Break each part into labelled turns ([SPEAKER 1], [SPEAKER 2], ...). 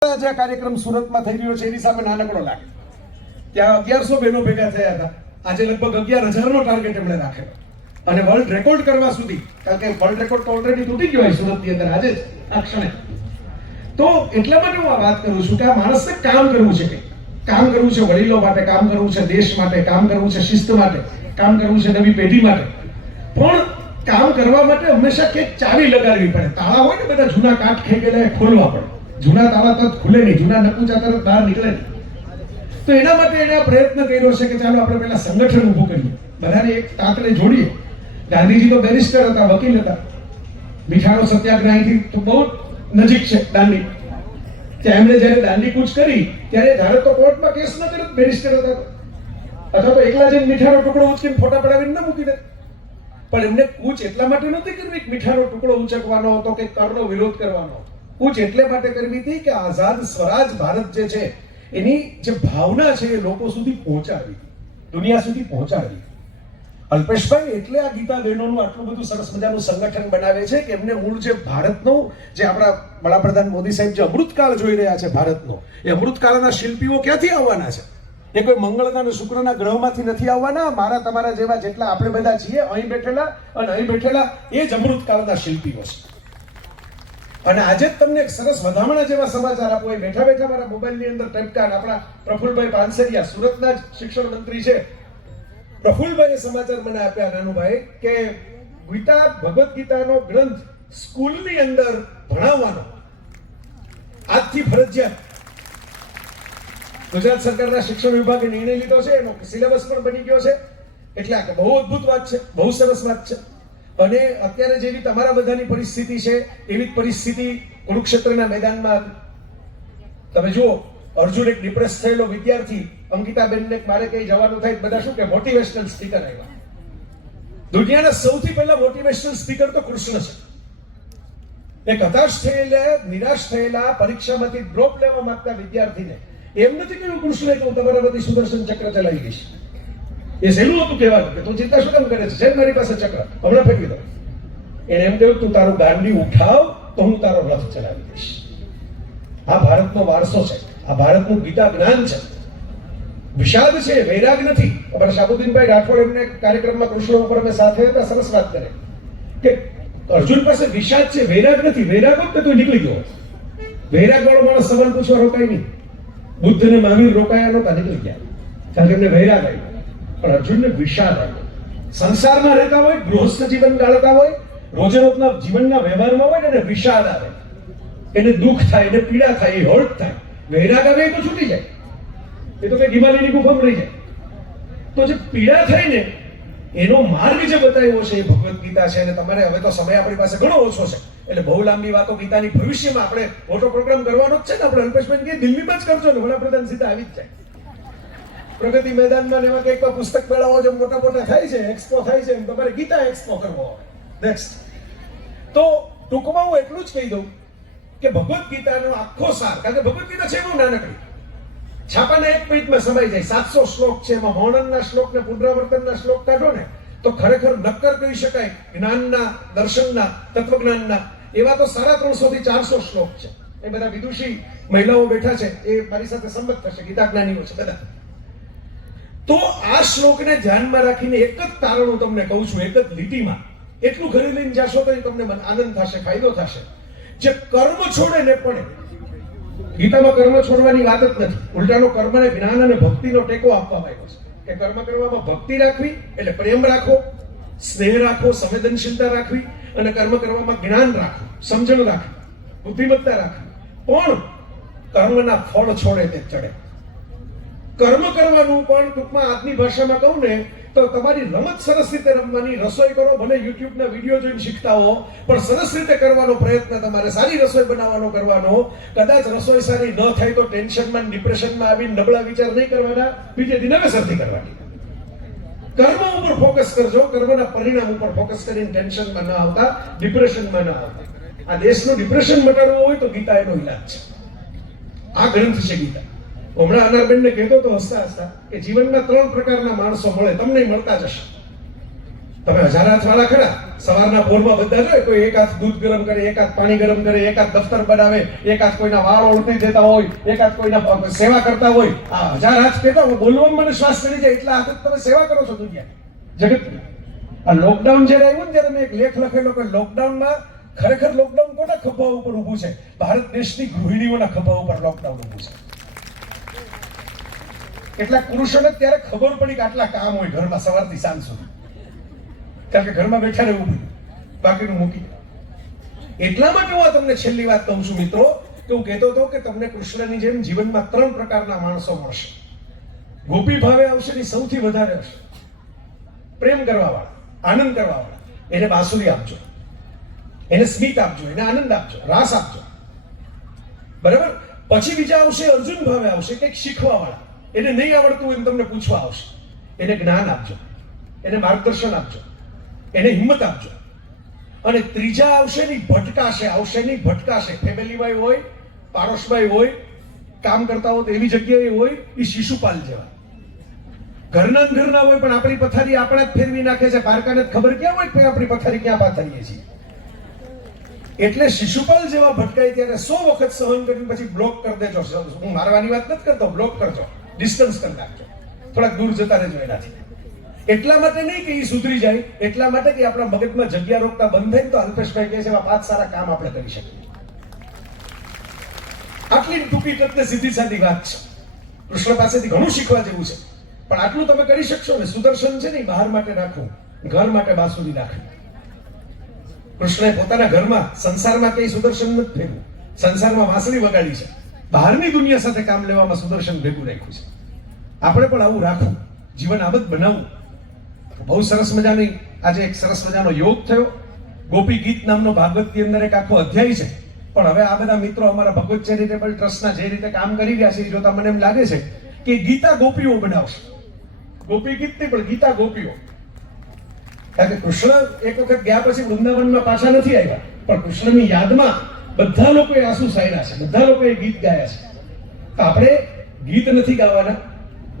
[SPEAKER 1] જે કાર્યક્રમ સુરતમાં થઈ રહ્યો છે, એની સામે નાનકડો લાગે. ત્યાં અગિયારસો બહેનો ભેગા થયા હતા. આજે લગભગ અગિયાર હજારનો ટાર્ગેટ એમણે રાખેલો. અને વર્લ્ડ રેકોર્ડ કરવા સુધી, કારણ કે વર્લ્ડ રેકોર્ડ તો ઓલરેડી તૂટી ગયો હોય સુરતની અંદર, આજે આ ક્ષણે. તો એટલા માટે હું આ વાત કરું છું કે આ માણસને કામ કરવું છે કંઈક. કામ કરવું છે વડીલો માટે, કામ કરવું છે દેશ માટે, કામ કરવું છે શિસ્ત માટે, કામ કરવું છે નવી પેઢી માટે. પણ કામ કરવા માટે હંમેશા કંઈક ચાવી લગાડવી પડે. તાળા હોય ને બધા જૂના કાટ ખેંચેલા ખોલવા પડે. જૂના તાળા તરત ખુલે નહીં, જૂના નકુચા તરત બહાર નીકળે નહીં. તો એના માટે એને પ્રયત્ન કર્યો છે કે ચાલો આપણે પહેલા સંગઠન ઊભું કરીએ. બધાને એક તાતને જોડીએ. ગાંધીજી તો બેરિસ્ટર હતા, વકીલ હતા. મીઠાનો સત્યાગ્રહીથી તો બહુ નજીક છે દાંડી. ત્યાં એમણે જ્યારે દાંડી કૂચ કરી, ત્યારે ધારો તો કોર્ટમાં કેસ ન કર્યો બેરિસ્ટર હતા અથવા તો એકલા જઈને મીઠાનો ટુકડો ઉચકીને ફોટા પડાવીને ન મૂકી દે. પણ એમને કૂચ એટલા માટે નહોતી કરવી મીઠાનો ટુકડો ઉંચકવાનો હતો કે કરનો વિરોધ કરવાનો હતો. કૂચ એટલે માટે કરવી હતી કે આઝાદ સ્વરાજ ભારત જે છે, એની જે ભાવના છે એ લોકો સુધી પહોંચાડવી દુનિયા સુધી પહોંચાડવી અલ્પેશભાઈ, એટલે આ ગીતા બહેનોનું આટલું બધું સરસ મજાનું સંગઠન બનાવે છે કે એમને મૂળ જે ભારતનું, જે આપણા વડાપ્રધાન મોદી સાહેબ જે અમૃતકાળ જોઈ રહ્યા છે ભારતનો, એ અમૃતકાળના શિલ્પીઓ ક્યાંથી આવવાના છે? એ કોઈ મંગળના અને શુક્રના ગ્રહમાંથી નથી આવવાના? મારા તમારા જેવા જેટલા આપણે બધા છીએ, અહીં બેઠેલા અને અહીં બેઠેલા એ જ અમૃતકાળના શિલ્પીઓ છે. અને આજે જ તમને એક સરસ વધામણા જેવા સમાચાર આપો. એ બેઠા બેઠા મારા મોબાઈલની અંદર ટેપકાન આપણા પ્રફુલભાઈ પાનસરિયા, સુરતના જ શિક્ષણ મંત્રી છે. પ્રફુલભાઈએ સમાચાર મને આપ્યા, નાનુભાઈ, કે ગીતા, ભગવદ્ ગીતાનો ગ્રંથ સ્કૂલની અંદર ભણાવવાનો. આજથી ફરજિયાત. ગુજરાત સરકારના શિક્ષણ વિભાગે નિર્ણય લીધો છે. એનો સિલેબસ પણ બની ગયો છે. એટલે આ બહુ અદ્ભુત વાત છે. બહુ સરસ વાત છે. અને અત્યારે જેવી તમારા બધાની પરિસ્થિતિ છે, એવી જ પરિસ્થિતિ કુરુક્ષેત્રના મેદાનમાં. તમે જુઓ, અર્જુન એક ડિપ્રેસ થયેલો વિદ્યાર્થી, અંકિતાબેનને મારે કઈ જવાનું થાય બધા શું કે મોટિવેશનલ સ્પીકર આવ્યા. દુનિયાના સૌથી પહેલા મોટિવેશનલ સ્પીકર તો કૃષ્ણ છે. એક હતાશ થયેલા, નિરાશ થયેલા, પરીક્ષામાંથી ડ્રોપ લેવા માંગતા વિદ્યાર્થીને. એમ નથી કહ્યું કૃષ્ણે કે હું તમારા બધી સુદર્શન ચક્ર ચલાવી દઈશ. એ સહેલું હતું કહેવાનું કે તું ચિંતા શું કેમ કરે છે? જેમ મારી પાસે ચક્ર. હમણાં ફેંકી દો એને એમ કહ્યું, તું તારું ગાંડી ઉઠાવ તો હું તારો રથ ચલાવી દઈશ. આ ભારતનો વારસો છે. આ ભારતનું ગીતા જ્ઞાન છે. વિષાદ છે, વૈરાગ નથી. અમારા શાબુદ્દીનભાઈ રાઠોડ એમને કાર્યક્રમમાં કૃષ્ણ ઉપર અમે સાથે હતા, સરસ વાત કરે. કે અર્જુન પાસે વિષાદ છે, વૈરાગ નથી. વૈરાગ જ તો નીકળી ગયો. વૈરાગ વાળો માણસ સવાલ પૂછવા રોકાય નહીં. બુદ્ધ ને મહાવીર રોકાયા નહોતા, નીકળી ગયા. કારણ કે એમને વૈરાગ આવ્યો. પણ અર્જુનને વિશાળ આવ્યો સંસારમાં રહેતા હોય, ગૃહસ્થ જીવન ગાળતા હોય રોજે રોજના જીવનના વ્યવહારમાં હોય ને એને વિશાળ આવે. એને દુઃખ થાય, એને પીડા થાય, એ હર્ટ થાય. વૈરાગ આવે એ તો છૂટી જાય. એ તો કઈ હિમાલયની ગુફામાં રહી જાય. તો જે પીડા થાય ને, એનો માર્ગ જે બતાવ્યો છે એ ભગવદ્ ગીતા છે અને તમારે હવે તો સમય આપણી પાસે ઘણો ઓછો છે. એટલે બહુ લાંબી વાતો ગીતાની ભવિષ્યમાં આપણે મોટો પ્રોગ્રામ કરવાનો જ છે ને, આપણે અલ્પેશભાઈ કે દિલ્હીમાં જ કરજો ને, વડાપ્રધાન સીધા આવી જ જાય. પ્રગતિ મેદાનમાં એવા કંઈક પુસ્તક મેળાઓ જે મોટા મોટા થાય છે એક્સપો થાય છે તમારે ગીતા એક્સપો કરવો નેક્સ્ટ તો ટૂંકમાં હું એટલું જ કહી દઉં કે ભગવદ્ ગીતાનો આખો સાર, કારણ કે ભગવદ્ ગીતા છે બહુ નાનકડી. છાપાના એક મિનિટમાં સમાઈ જાય. સાતસો શ્લોક છે, એમાં વર્ણનના શ્લોક ને પુનરાવર્તનના શ્લોક કાઢો ને, તો ખરેખર નક્કર કહી શકાય. જ્ઞાનના, દર્શનના, તત્વજ્ઞાનના, એવા તો સાડા ત્રણસો થી ચારસો શ્લોક છે. એ બધા વિદુષી મહિલાઓ બેઠા છે, એ મારી સાથે સંમત થશે ગીતા જ્ઞાનીઓ છે, બધા. તો આ શ્લોકને ધ્યાનમાં રાખીને એક જ તારણ હું તમને કહું છું, એક જ લીટીમાં. એટલું ઘરે લઈને જશો તો તમને આનંદ થશે, ફાયદો થશે. જે કર્મ છોડે ને પડે ગીતામાં કર્મ છોડવાની વાત જ નથી. ઉલટાનો કર્મને જ્ઞાન અને ભક્તિનો ટેકો આપવામાં આવ્યો છે. કે કર્મ કરવામાં ભક્તિ રાખવી, એટલે પ્રેમ રાખો, સ્નેહ રાખો, સંવેદનશીલતા રાખવી, અને કર્મ કરવામાં જ્ઞાન રાખવું, સમજણ રાખવી, બુદ્ધિમત્તા રાખવી. પણ કર્મના ફળ છોડે તે ચડે. કર્મ કરવાનું પણ ટૂંકમાં આજની ભાષામાં કહું ને, તો તમારી રમત સરસ રીતે રમવાની, રસોઈ કરો, ભલે યુટ્યુબના વીડિયો જોઈને શીખતા હો, પણ સરસ રીતે કરવાનો પ્રયત્ન તમારે, સારી રસોઈ બનાવવાનો કરવાનો. કદાચ રસોઈ સારી ન થાય તો ટેન્શનમાં ડિપ્રેશનમાં આવી નબળા વિચાર નહીં કરવાના, બીજે દિન નવેસરથી કરવાની. કર્મ ઉપર ફોકસ કરજો, કર્મના પરિણામ ઉપર ફોકસ કરીને ટેન્શનમાં ન આવતા, ડિપ્રેશનમાં ન આવતા. આ દેશનું ડિપ્રેશન મટાડવું હોય તો ગીતા એનો ઇલાજ છે. આ ગ્રંથ છે ગીતા. હમણાં અનારબેનને કહેતો તો હસતા હસતા કે જીવનમાં ત્રણ પ્રકારના માણસો મળે, તમને મળતા જશે. તમે હજાર હાથ વાળા ખરા. સવારના ભોરમાં બધા જોઈએ કોઈ એક હાથ દૂધ ગરમ કરે, એક હાથ પાણી ગરમ કરે, એક હાથ દફતર બનાવે, એક હાથ કોઈના વાળ ઓળખી દેતા હોય, એક હાથ કોઈના સેવા કરતા હોય. આ હજાર હાથ કહેતા હોય, બોલવામાં મને શ્વાસ ચડી જાય, એટલા હાથ તમે સેવા કરો છો દુનિયા. જગતની. આ લોકડાઉન જ્યારે આવ્યું ને ત્યારે મેં એક લેખ લખેલો કે લોકડાઉનમાં ખરેખર લોકડાઉન કોના ખભા ઉપર ઊભું છે? ભારત દેશની ગૃહિણીઓના ખભા ઉપર લોકડાઉન ઊભું છે. કેટલાક પુરુષોને ત્યારે ખબર પડી કે આટલા કામ હોય ઘરમાં, સવારથી સાંજ સુધી. કારણ કે ઘરમાં બેઠા રહેવું પડ્યું બાકીનું મૂકી એટલા માટે હું તમને છેલ્લી વાત કહું છું, મિત્રો, કે હું કહેતો હતો કે તમને કૃષ્ણની જેમ જીવનમાં ત્રણ પ્રકારના માણસો મળશે. ગોપી ભાવે આવશે ને સૌથી વધારે હશે. પ્રેમ કરવા વાળા આનંદ કરવા વાળા એને બાંસુરી આપજો. એને સ્મિત આપજો. એને આનંદ આપજો. રાસ આપજો. બરાબર? પછી બીજા આવશે અર્જુન ભાવે આવશે, કંઈક શીખવા વાળા એને નહીં આવડતું એમ તમને પૂછવા આવશે. એને જ્ઞાન આપજો. એને માર્ગદર્શન આપજો. એને હિંમત આપજો. અને ત્રીજા આવશે નહીં, ભટકાશે, આવશે નહીં, ભટકાશે. ફેમિલીમાં હોય પાડોશમાં હોય, કામ કરતા હોય તો એવી જગ્યાએ હોય, એ શિશુપાલ જેવા. ઘરના ઘરના હોય, પણ આપણી પથારી આપણા જ ફેરવી નાખે છે. જ ખબર ક્યાં હોય કે આપણી પથારી ક્યાં પાથરીએ છીએ? એટલે શિશુપાલ જેવા ભટકાય ત્યારે સો વખત સહન કરીને પછી બ્લોક કરી દેજો. હું મારવાની વાત નથી કરતો બ્લોક કરજો. ડિસ્ટન્સ કરી નાખજો થોડાક દૂર જતા રહેજો એનાથી એટલા માટે નહીં કે એ સુધરી જાય, એટલા માટે કે આપણા મગજમાં જગ્યા રોકતા બંધ થાય તો અલ્પેશભાઈ કહે છે, એવા પાંચ સારા કામ આપણે કરી શકીએ. આટલી ટૂંકી તત્ને સીધી સાદી વાત છે. કૃષ્ણ પાસેથી ઘણું શીખવા જેવું છે. પણ આટલું તમે કરી શકશો ને, સુદર્શન છે ને બહાર માટે રાખવું ઘર માટે બાસુરી રાખવી કૃષ્ણએ પોતાના ઘરમાં, સંસારમાં કઈ સુદર્શન નથી ફેરવું. સંસારમાં વાંસળી વગાડી છે. બહારની દુનિયા સાથે કામ લેવામાં સુદર્શન ભેગું રાખ્યું છે. આપણે પણ આવું રાખવું, જીવન આબદ બનાવવું. બહુ સરસ મજાની આજે એક સરસ મજાનો યોગ થયો. ગોપી ગીત નામનો ભાગવતની અંદર એક આખો અધ્યાય છે. પણ હવે આ બધા મિત્રો અમારા ભગવત ચેરિટેબલ ટ્રસ્ટના જે રીતે કામ કરી રહ્યા છે, એ જોતા મને એમ લાગે છે કે ગીતા ગોપીઓ બનાવશે. ગોપી ગીત નહીં, પણ ગીતા ગોપીઓ. કારણ કે કૃષ્ણ એક વખત ગયા પછી વૃંદાવનમાં પાછા નથી આવ્યા. પણ કૃષ્ણની યાદમાં બધા લોકોએ આંસુ સાયરા છે, બધા લોકોએ ગીત ગાયા છે. તો આપણે ગીત નથી ગાવાના.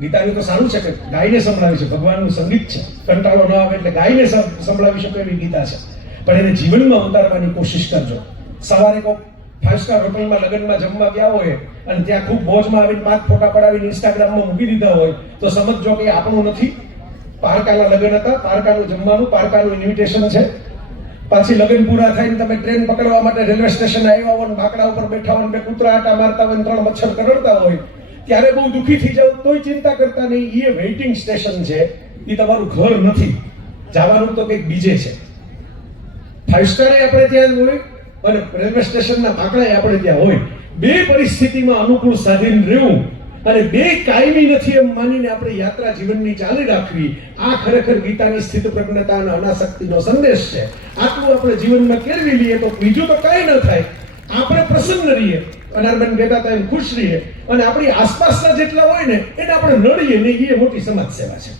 [SPEAKER 1] ગીતાનું તો સારું છે કે ગાઈને સંભળાવી છે. ભગવાનનું સંગીત છે. કંટાળો ન આવે એટલે ગાઈને સંભળાવી શકો એવી ગીતા છે. પણ એને જીવનમાં ઉતારવાની કોશિશ કરજો. સવારે કોઈ ફાઇવ સ્ટાર હોટલમાં, લગ્નમાં, જમવા ગયા હોય અને ત્યાં ખૂબ મોજમાં આવીને પાંચ ફોટા પડાવીને ઇન્સ્ટાગ્રામમાં મૂકી દીધા હોય, તો સમજજો કે આપણું નથી. પારકાના લગ્ન હતા. પારકાનું જમવાનું, પારકાનું ઇન્વિટેશન છે. પાછી લગ્ન પૂરા થઈને તમે ટ્રેન પકડવા માટે રેલવે સ્ટેશન આવ્યા હોય બાકડા ઉપર બેઠા હોય બે કૂતરા આટા મારતા હોય ત્રણ મચ્છર કરડતા હોય, ત્યારે બહુ દુઃખી થઈ જાવ તોય ચિંતા કરતા નહીં. એ વેઇટિંગ સ્ટેશન છે. એ તમારું ઘર નથી. જવાનું તો કંઈક બીજે છે. ફાઇવ સ્ટારે આપણે ત્યાં હોય અને રેલવે સ્ટેશનના બાકડાએ આપણે ત્યાં હોય. બે પરિસ્થિતિમાં અનુકૂળ સાધીને રહેવું અને બે કાયમી નથી એમ માનીને આપણે યાત્રા જીવનની ચાલી રાખવી, આ ખરેખર ગીતાની સ્થિત પ્રજ્ઞતા અને અનાસક્તિનો સંદેશ છે. આટલું આપણે જીવનમાં કેળવી લઈએ તો બીજું તો કઈ ન થાય. આપણે પ્રસન્ન રહીએ, અનારબન કહેતા હતા એમ ખુશ રહીએ, અને આપણી આસપાસના જેટલા હોય ને, એને આપણે નડીએ ને એ મોટી સમાજ સેવા છે.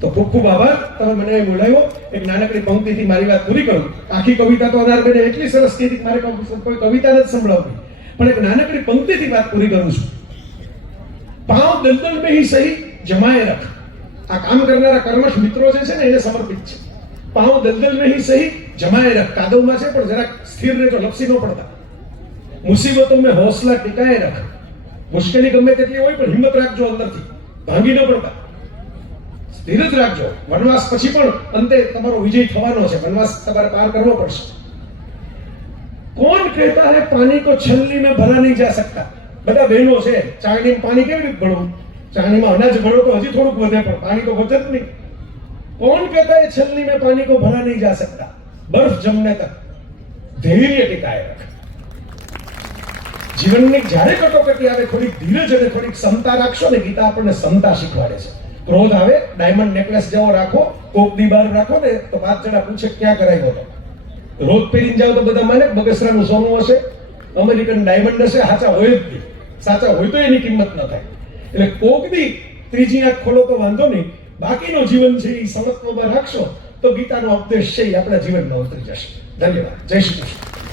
[SPEAKER 1] તો ખૂબ ખૂબ આભાર. તમે મને એ બોલાવ્યો. એક નાનકડી પંક્તિથી મારી વાત પૂરી કરું. આખી કવિતા તો અનારબેને એટલી સરસ કીધી મારે કોઈ કવિતા નથી સંભળાવવી પણ એક નાનકડી પંક્તિથી વાત પૂરી કરું છું. ભાવ દલદલ પે સહી જમાએ રખ. આ કામ કરનારા કર્મઠ મિત્રો જે છે ને, એને સમર્પિત છે. પાઉ દલદલ નહીં સહી જમાએ રખ. કાદવમાં છે, પણ જરાક સ્થિર રહેજો, લપસી ન પડતા. મુસીબતો મેં હોસલા ટીકાએ રખ. મુશ્કેલી ગમે તેટલી હોય, પણ હિંમત રાખજો અંદરથી. ભાંગી ન પડતા. સ્થિર જ રાખજો. વનવાસ પછી પણ અંતે તમારો વિજય થવાનો છે. વનવાસ તમારે પાર કરવો પડશે. કોણ કહેતા હે, પાણી કો છલ્લી મેં ભરા નહીં જા સકતા બધા બહેનો છે, ચાંગણીમાં પાણી કેવી રીતે ભણવું ચાંગણીમાં અનાજ ભરો તો હજી થોડુંક વધે, પણ પાણી તો વધે જ નહીં. કોણ કહેતા એ છલની મેં પાણી કો ભરા નહીં જા સકતા બર્ફ જમને તક. ધૈર્ય ટિકાય રખ. જીવનની જ્યારે કટોકટી આવે થોડીક ધીરજ અને થોડીક ક્ષમતા રાખશો ને, ગીતા આપણને ક્ષમતા શીખવાડે છે. ક્રોધ આવે ડાયમંડ નેકલેસ જેવો રાખો કોકની બહાર રાખો ને, તો પાંચ જણા પૂછે ક્યાં કરાવ્યો હતો રોજ પહેરીને જાઓ તો બધા માને બગસરાનું સોનું હશે. અમેરિકન ડાયમંડ હશે, હાચા હોય જ નહીં. સાચા હોય તો એની કિંમત ન થાય. એટલે કોક દી ત્રીજી આંખ ખોલો તો વાંધો નહીં, બાકીનો જીવન છે એ સમત્વમાં રાખશો, તો ગીતાનો ઉપદેશ છે એ આપણા જીવનમાં ઉતરી જશે. ધન્યવાદ. જય શ્રી કૃષ્ણ.